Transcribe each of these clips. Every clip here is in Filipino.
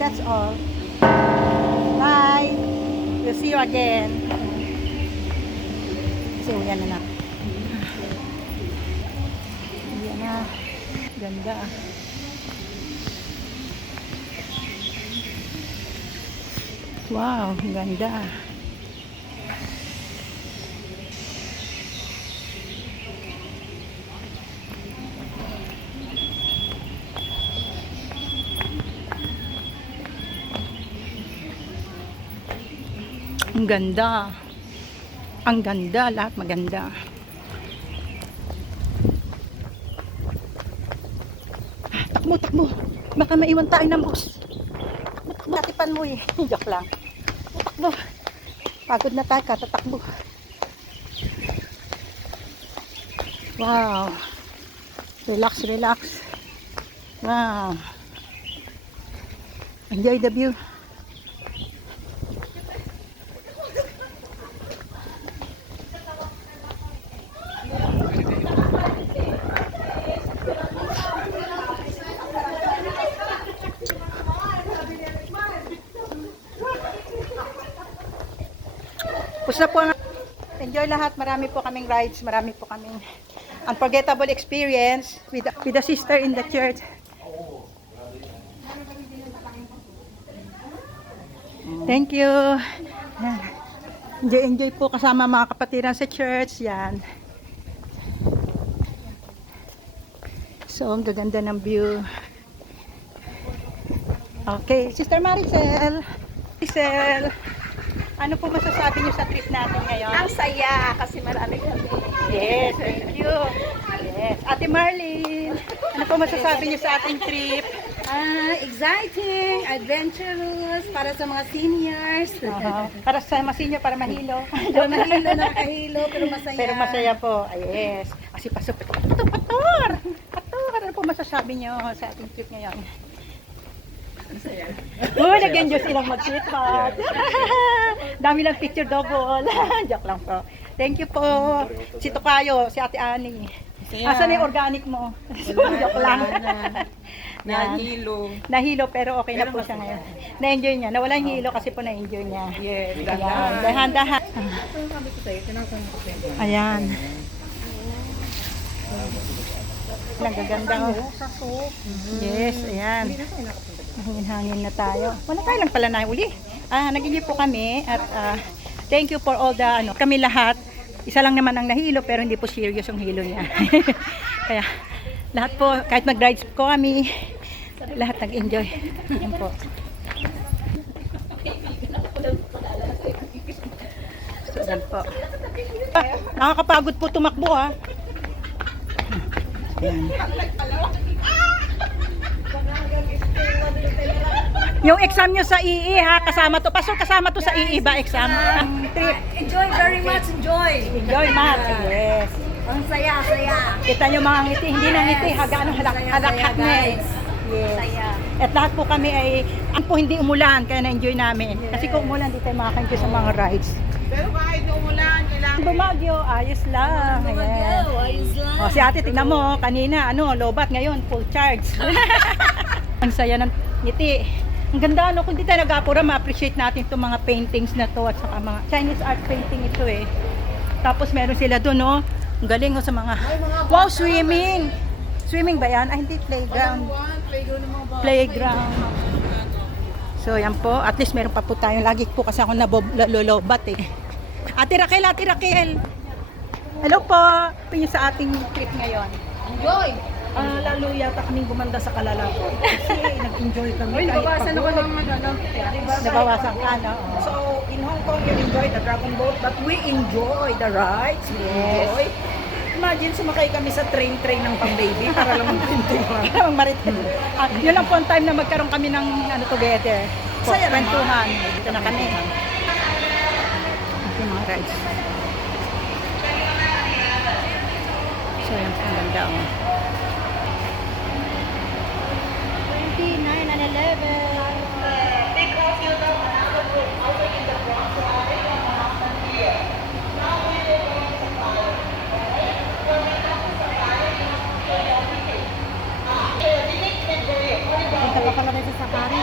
that's all. Bye. We'll see you again. Kasi uyan na na. Uyan na. Ganda. Wow, ganda. Ang ganda. Ang ganda, lahat maganda. Takbo, takbo. Baka maiwan tayo ng bus. Takbo, tatipan mo eh. Joke lang. Takbo. Pagod na tayo, katatakbo. Wow. Relax, relax. Wow. Enjoy the view. Pusta po ang enjoy lahat. Marami po kaming rides, marami po kaming unforgettable experience with the sister in the church. Thank you. Enjoy, enjoy po kasama mga kapatiran sa church. Yan. So, ang gaganda ng view. Okay, Sister Maricel. Maricel. Ano po masasabi niyo sa trip natin ngayon? Ang saya kasi marami kami. Yes, thank you. Yes. Ate Marlene, ano po masasabi niyo sa ating trip? Exciting, adventurous, para sa mga seniors. Para sa mga senior, para mahilo. Para mahilo, nakahilo, pero masaya. Pero masaya po. Yes. Kasi pasok. Pator! Ano po masasabi niyo sa ating trip ngayon? Masaya. Nag-enjoy silang mag-sweetheart. Dami lang picture double. Joke lang po. Thank you po. Si Tokayo, si Ate Ani. Asan yung organic mo? Joke lang. Nahilo. Nahilo pero okay na po siya ngayon. Na-enjoy niya. Nawala yung hilo kasi po na-enjoy niya. Yes, Dahan-dahan. Ayan. Nagaganda. Yes, ayan. Hangin-hangin na tayo. Wala tayo lang pala na uli. Nag-enjoy po kami at thank you for all the kami lahat. Isa lang naman ang nahilo pero hindi po serious yung hilo niya. Kaya lahat po kahit mag-rides po kami, lahat nag-enjoy. Yan po. So, yan po. Nakakapagod po tumakbo ha. Yan. Yung exam nyo sa EE ha, kasama to. Pasok, kasama to sa EE ba exam? Trip. Enjoy very much, enjoy. Enjoy much. Yes. Ang saya, saya. Kita nyo mga ngiti, hindi na ngiti, halakhat na eh. Yes. Saya. At lahat po kami ay, ang po hindi umulan, kaya na-enjoy namin. Kasi kung umulan, di tayo makaka-enjoy sa mga rides. Pero kahit umulan, kailangan. Bumagyo, ayos lang. Ayan. Ayos lang. O, si ate, tignan mo, kanina, lobat, ngayon, full charge. Ang saya ng ngiti. Ang ganda, kung di tayo nag-apura, ma-appreciate natin itong mga paintings na to at saka mga Chinese art painting ito eh. Tapos meron sila doon, ang galing sa mga, wow, swimming! Swimming ba yan? Hindi, playground. Playground. So, yan po. At least meron pa po tayo. Lagi po kasi ako nalolobat eh. Ate Raquel, Ate Raquel! Hello po! Pinyo sa ating trip ngayon. Enjoy! Lalo yata kaming gumanda sa Kalalapod kasi nag-enjoy kami. Uy, kahit nabawasan ako pagod. ng diba? Nabawasan ka, no? So, in Hong Kong, you enjoy the Dragon Boat, but we enjoy the rides. We enjoy. Imagine, sumakay kami sa train ng pang-baby para lang mag-enjoy. Ang maritin. Yun lang po ang time na magkaroon kami ng together. Saya naman. Kwentuhan. Dito na kami. Ito yung mga rides. So, yan po ang ganda. 29 and 11. Punta pa pala tayo sa safari.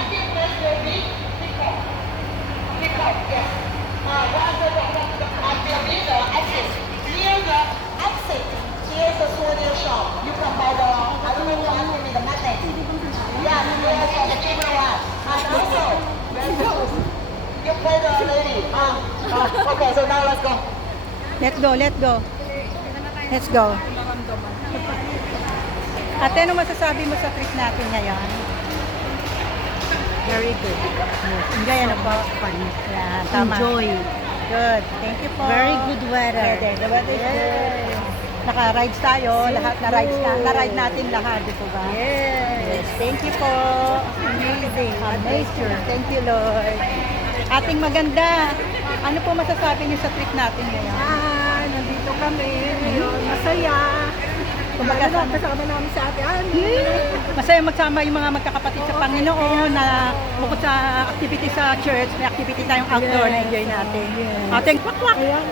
Okay, so now let's go. Let's go, let's go. Let's go. Ate, ano masasabi mo sa trip natin ngayon? Very good. Enjoy, ano po? Fun. Yan, tama. Enjoy. Good. Thank you po. Very good weather. The weather is good. Naka-rides tayo. Lahat na-ride natin lahat. Di po ba? Yes. Thank you po. Amazing. Adventure. Thank you, Lord. Ating maganda. Ano po masasabi niyo sa trip natin ngayon? Nandito kami ngayon. Masaya. Kumbaga, kasama namin sa ate Ani. masaya magsama yung mga magkakapatid sa Panginoon na bukod sa activity sa church, may activity tayong outdoor na enjoy natin. Ating kwak-kwak. Ayan.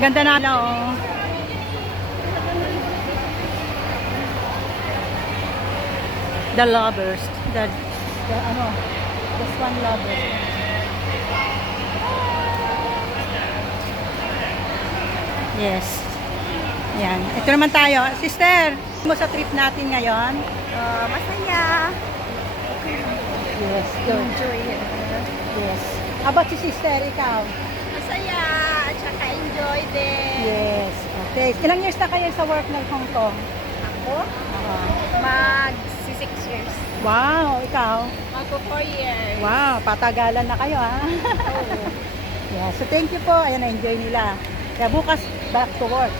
Ganda na oh. The lovers. The ano, the swan lovers. Yes. Yan. Ito naman tayo. Sister, mo sa trip natin ngayon? Masaya. Yes. Good. Enjoy it. Yes. How about si sister, ikaw? Masaya. At saka enjoy din. Yes. Okay. Ilang years na kayo sa work ng Hong Kong? Ako? Mag 6 years. Wow, ikaw? Ako 4 years. Wow, patagalan na kayo ha. Yeah, so thank you po. Ayan, na-enjoy nila. Kaya bukas, back to work.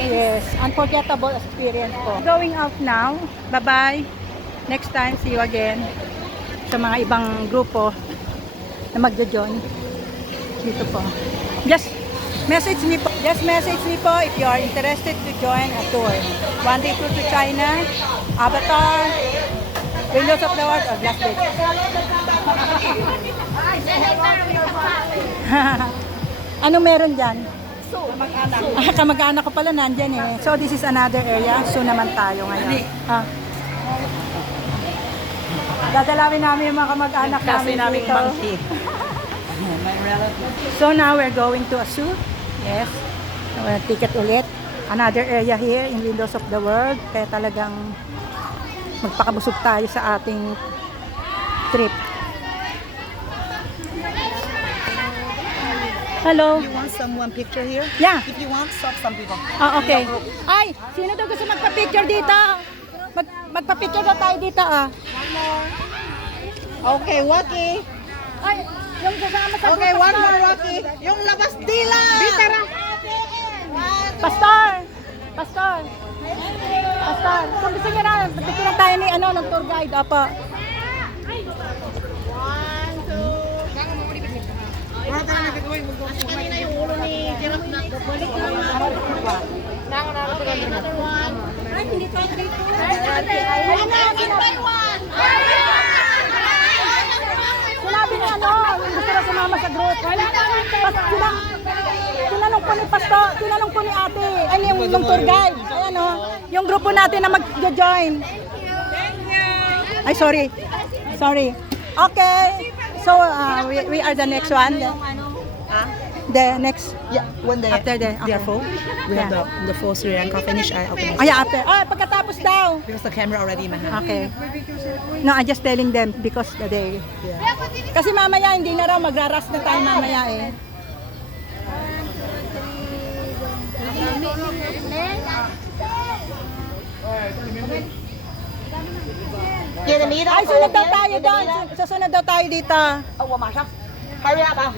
Yes, unforgettable experience po. Going out now. Bye-bye. Next time, see you again. Sa mga ibang grupo na magjo-join. Dito po. Just message me po. Just message me po if you are interested to join a tour. One day tour to China, Avatar, Windows of the World, or Glass Bridge. Ano meron dyan? Kamag-anak ko pala nandyan eh. So this is another area. So naman tayo ngayon. Dadalawin namin yung mga kamag-anak namin dito. So now we're going to a zoo. Yes. Ticket ulit. Another area here in Windows of the World. Kaya talagang magpakabusog tayo sa ating trip. Hello. You want someone picture here? Yeah. If you want, stop some people. Ah, okay. Ay, sino daw gusto magpa-picture dito? Magpa-picture daw tayo dito ah. Okay, Waki. Ay, yung kasama sa Okay, group, one pastor. more, Waki. Yung labas dila. Bitara. Pastor! Pastor! Pastor! Kung gusto nyo na, pagkikilan tayo ni ano, ng tour guide. Opo. Kanina yung ulo ni Giraffe na. Ay, hindi tayo dito. Sinabi ni ano, yung gusto na sumama sa group. Tinanong po ni Pastor, tinanong po ni ate, ay yung tour guide. Ayan o, yung grupo natin na mag-join. Ay, sorry. Sorry. Okay. So, we are the next one. The next, Yeah, when they after the, they are full, we have Yeah. the full Sri Lanka finish. I open it. Ay, after. Ah, pagkatapos daw. Because the camera already in my hand. Okay. No, I'm just telling them because the day. Kasi mamaya, hindi na raw, magraras na tayo mamaya eh. Ay, sunod daw tayo doon. Susunod daw tayo dito. Hurry up, ah.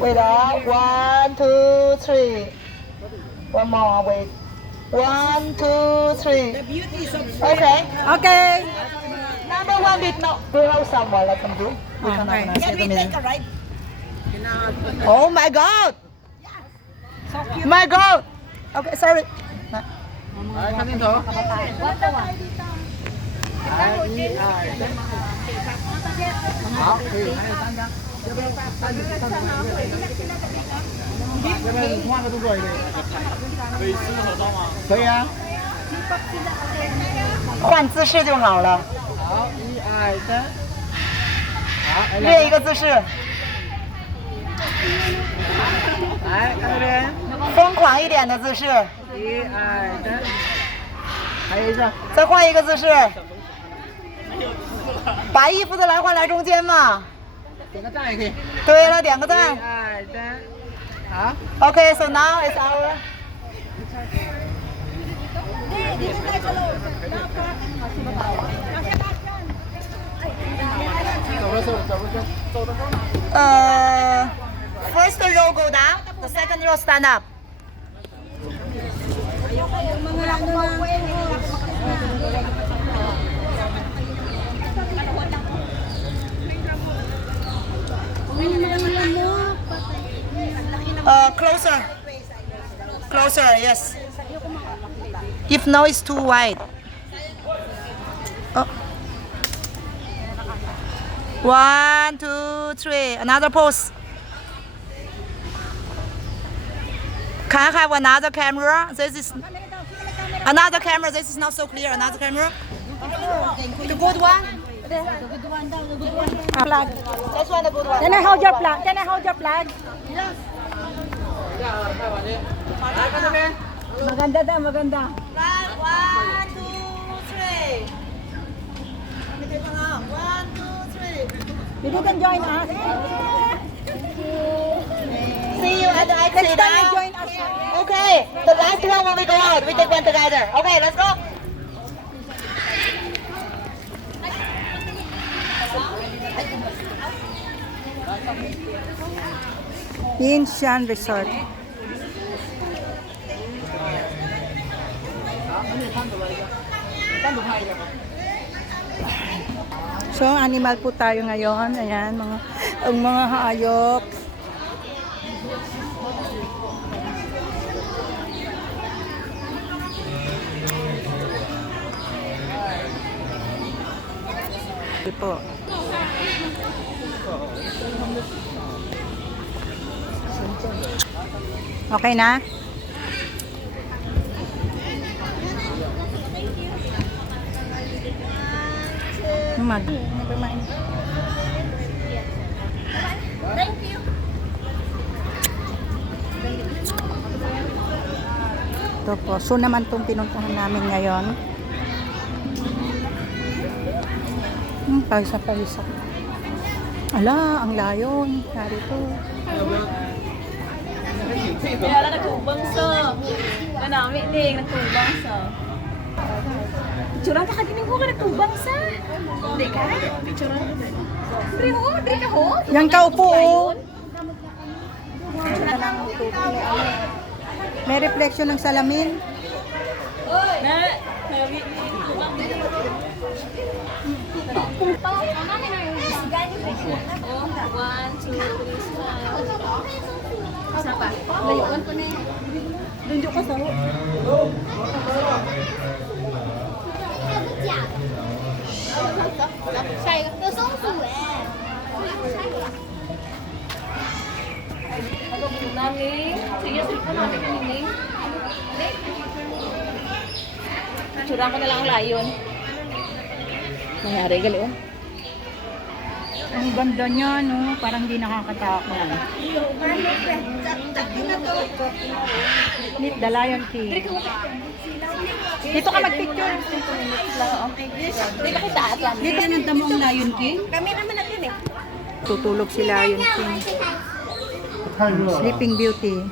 Wait, 1, 2, 3. One more, wait. 1, 2, 3. Okay. Okay. Number 1 did not below someone, let them do. Okay. Can we take a ride? Oh my God! My God! Okay, sorry.换姿势就好了。好，1、2、3。好，另一个姿势。来，看这边。疯狂一点的姿势。1、2、3。还有一个。再换一个姿势。白衣服的来换来中间嘛。点个赞也可以。对了，点个一赞。二三，好。 Okay, so now it's our. First row go down, the second row stand up. Closer. Closer, yes. If no, it's too wide. Oh. 1, 2, 3. Another pose. Can I have another camera? This is another camera. This is not so clear. Another camera. The good one. Flag. This one, the good one. Can I hold your flag? Can I hold your flag? Maganda daw, maganda. Right, 1, 2, 3. 1, 2, 3. You can join us. See you at the Next exit. time you Now. join us. Okay, the last one when we go out, we take one together. Okay, let's go. Yinshan Resort. So, animal po tayo ngayon. Ayan, ang mga hayop. Ito po. Okay na? Mag. Thank you. Ito po. So naman itong pinuntahan namin ngayon. Pawis na pawis ako. Ala, ang layon. Narito. Kaya lang nagtubang sa. Manami din, nagtubang sa. Picturean ka kadinin ko ka nagtubang sa. Hindi ka? Picturean ka. Dre ka ho? Yan ka upo, oh. May reflection ng salamin. Na, Oh, 1, 2, 3, 4. Isa pa. Layuan ko na eh. Lunjuk ka sa ho. Namin. Sige, silipon namin kanining. Picturean ko na lang ang layon. Nangyari, gali oh. Ang ganda niya, no? Parang di nakakatakot. Meet the Lion King. Dito ka mag-picture. Hindi ka kita atlan. Dito ka nagdamo ang Lion King. Kami naman natin eh. Tutulog si Lion King. Sleeping Beauty.